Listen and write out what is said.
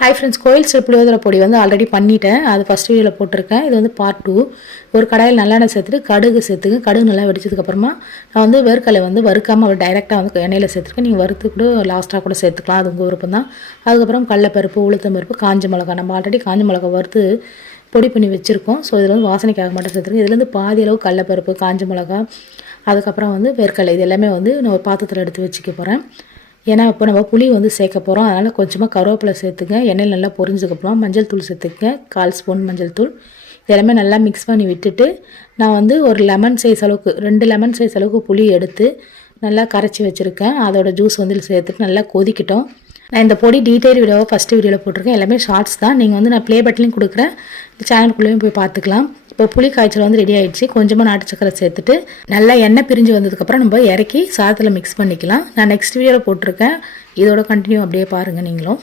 Hi friends, கோயில் step புளியோதரை பொடி வந்து ஆல்ரெடி பண்ணிட்டேன். அது ஃபஸ்ட் வீடியோவில் போட்டிருக்கேன். இது வந்து பார்ட் 2. ஒரு கடாயில் நல்லெண்ணெய் சேர்த்துட்டு கடுகு சேர்த்துங்க. கடுகு நல்லா வெடிச்சதுக்கப்புறமா நான் வந்து வேர்க்கடலை வந்து வறுக்காமல் அவர் டைரெக்டாக வந்து எண்ணெயில் சேர்த்துருக்கேன். நீங்கள் வறுத்து கூட லாஸ்ட்டாக கூட சேர்த்துக்கலாம், அது உங்கள் விருப்பம் தான். அதுக்கப்புறம் கடலைப்பருப்பு, உளுத்தம் பருப்பு, காஞ்ச மிளகா. நம்ம ஆல்ரெடி காஞ்ச மிளகா வறுத்து பொடி பண்ணி வச்சுருக்கோம். ஸோ இதில் வந்து வாசனைக்காக மட்டும் சேர்த்துருக்கேன். இதுலேருந்து பாதி அளவு கடலைப்பருப்பு, காஞ்ச மிளகா, அதுக்கப்புறம் வந்து வேர்க்கடலை, இது எல்லாமே வந்து நான் ஒரு பாத்திரத்தில் எடுத்து வச்சுக்க போகிறேன். ஏன்னா இப்போ நம்ம புளி வந்து சேர்க்க போகிறோம். அதனால் கொஞ்சமாக கருவேப்பிலை சேர்த்துங்க. எண்ணெயில் நல்லா பொரிஞ்சதுக்கப்புறம் மஞ்சள் தூள் சேர்த்துக்கங்க, 1/4 ஸ்பூன் மஞ்சள் தூள். இதெல்லாமே நல்லா மிக்ஸ் பண்ணி விட்டுட்டு நான் வந்து ஒரு லெமன் சைஸ் அளவுக்கு 2 லெமன் சைஸ் அளவுக்கு புளி எடுத்து நல்லா கரைச்சி வச்சுருக்கேன். அதோட ஜூஸ் வந்து சேர்த்துட்டு நல்லா கொதிக்கிட்டோம். நான் இந்த பொடி டீட்டெயில் வீடியோவை ஃபஸ்ட்டு வீடியோவில் போட்டிருக்கேன். எல்லாமே ஷார்ட்ஸ் தான். நீங்கள் வந்து நான் ப்ளே பட்டன்லையும் கொடுக்குறேன், சேனலுக்குள்ளேயும் போய் பார்த்துக்கலாம். இப்போ புளி காய்ச்சல் வந்து ரெடி ஆகிடுச்சு. கொஞ்சமாக நாட்டு சக்கரை சேர்த்துட்டு நல்லா எண்ணெய் பிரிஞ்சு வந்ததுக்கப்புறம் நம்ம இறக்கி சாதத்தில் மிக்ஸ் பண்ணிக்கலாம். நான் நெக்ஸ்ட் வீடியோவில் போட்டிருக்கேன், இதோட கண்டினியூ அப்படியே பாருங்கள் நீங்களும்.